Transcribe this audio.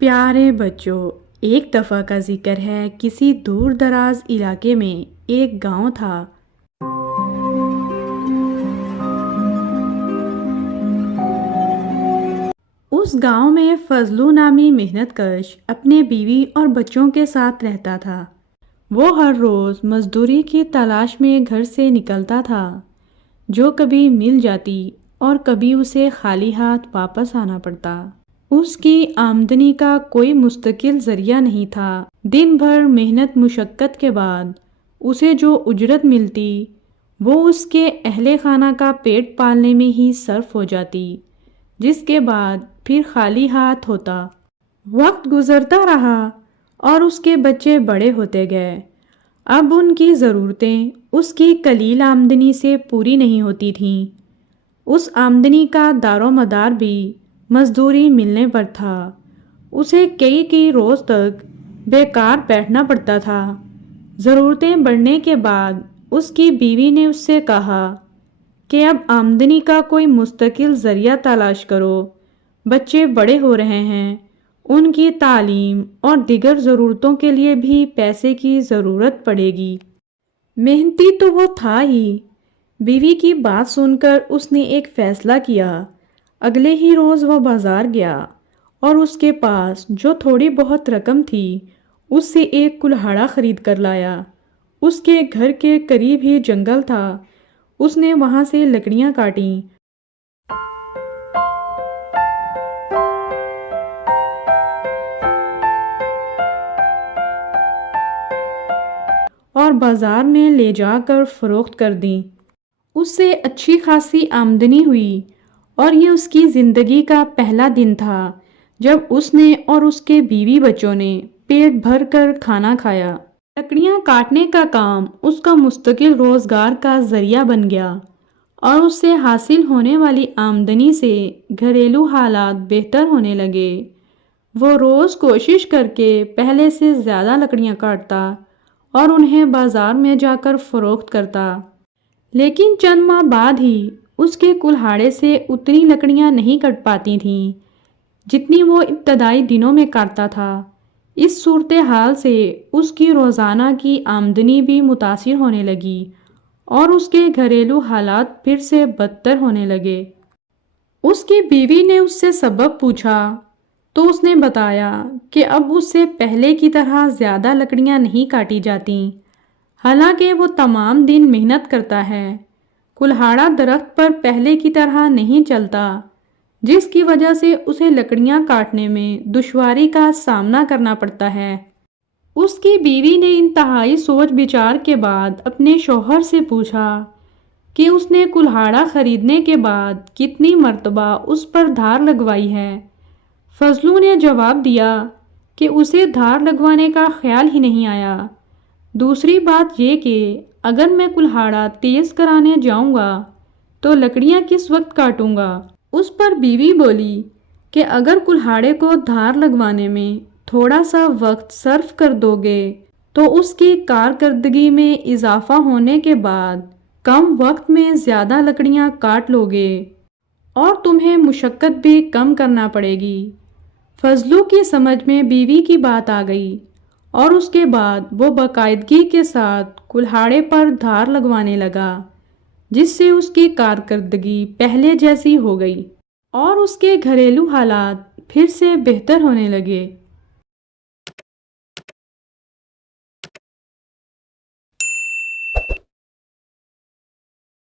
پیارے بچوں، ایک دفعہ کا ذکر ہے کسی دور دراز علاقے میں ایک گاؤں تھا۔ اس گاؤں میں فضلو نامی محنت کش اپنے بیوی اور بچوں کے ساتھ رہتا تھا۔ وہ ہر روز مزدوری کی تلاش میں گھر سے نکلتا تھا، جو کبھی مل جاتی اور کبھی اسے خالی ہاتھ واپس آنا پڑتا۔ اس کی آمدنی کا کوئی مستقل ذریعہ نہیں تھا۔ دن بھر محنت مشقت کے بعد اسے جو اجرت ملتی وہ اس کے اہل خانہ کا پیٹ پالنے میں ہی صرف ہو جاتی، جس کے بعد پھر خالی ہاتھ ہوتا۔ وقت گزرتا رہا اور اس کے بچے بڑے ہوتے گئے۔ اب ان کی ضرورتیں اس کی قلیل آمدنی سے پوری نہیں ہوتی تھیں۔ اس آمدنی کا دار و مدار بھی مزدوری ملنے پر تھا۔ اسے کئی روز تک بیکار بیٹھنا پڑتا تھا۔ ضرورتیں بڑھنے کے بعد اس کی بیوی نے اس سے کہا کہ اب آمدنی کا کوئی مستقل ذریعہ تلاش کرو، بچے بڑے ہو رہے ہیں، ان کی تعلیم اور دیگر ضرورتوں کے لیے بھی پیسے کی ضرورت پڑے گی۔ محنتی تو وہ تھا ہی۔ بیوی کی بات سن کر اس نے ایک فیصلہ کیا۔ اگلے ہی روز وہ بازار گیا اور اس کے پاس جو تھوڑی بہت رقم تھی اس سے ایک کلہاڑا خرید کر لایا۔ اس کے گھر کے قریب ہی جنگل تھا۔ اس نے وہاں سے لکڑیاں کاٹیں اور بازار میں لے جا کر فروخت کر دیں۔ اس سے اچھی خاصی آمدنی ہوئی اور یہ اس کی زندگی کا پہلا دن تھا جب اس نے اور اس کے بیوی بچوں نے پیٹ بھر کر کھانا کھایا۔ لکڑیاں کاٹنے کا کام اس کا مستقل روزگار کا ذریعہ بن گیا اور اس سے حاصل ہونے والی آمدنی سے گھریلو حالات بہتر ہونے لگے۔ وہ روز کوشش کر کے پہلے سے زیادہ لکڑیاں کاٹتا اور انہیں بازار میں جا کر فروخت کرتا، لیکن چند ماہ بعد ہی اس کے کلہاڑے سے اتنی لکڑیاں نہیں کٹ پاتی تھیں جتنی وہ ابتدائی دنوں میں کاٹتا تھا۔ اس صورتحال سے اس کی روزانہ کی آمدنی بھی متاثر ہونے لگی اور اس کے گھریلو حالات پھر سے بدتر ہونے لگے۔ اس کی بیوی نے اس سے سبب پوچھا تو اس نے بتایا کہ اب اس سے پہلے کی طرح زیادہ لکڑیاں نہیں کاٹی جاتی، حالانکہ وہ تمام دن محنت کرتا ہے۔ کلہاڑا درخت پر پہلے کی طرح نہیں چلتا، جس کی وجہ سے اسے لکڑیاں کاٹنے میں دشواری کا سامنا کرنا پڑتا ہے۔ اس کی بیوی نے انتہائی سوچ بچار کے بعد اپنے شوہر سے پوچھا کہ اس نے کلہاڑا خریدنے کے بعد کتنی مرتبہ اس پر دھار لگوائی ہے۔ فضلو نے جواب دیا کہ اسے دھار لگوانے کا خیال ہی نہیں آیا۔ دوسری بات یہ کہ اگر میں کلہاڑا تیز کرانے جاؤں گا تو لکڑیاں کس وقت کاٹوں گا؟ اس پر بیوی بولی کہ اگر کلہاڑے کو دھار لگوانے میں تھوڑا سا وقت صرف کر دو گے تو اس کی کارکردگی میں اضافہ ہونے کے بعد کم وقت میں زیادہ لکڑیاں کاٹ لو گے اور تمہیں مشقت بھی کم کرنا پڑے گی۔ فضلو کی سمجھ میں بیوی کی بات آ گئی اور اس کے بعد وہ باقاعدگی کے ساتھ کلہاڑے پر دھار لگوانے لگا، جس سے اس کی کارکردگی پہلے جیسی ہو گئی اور اس کے گھریلو حالات پھر سے بہتر ہونے لگے۔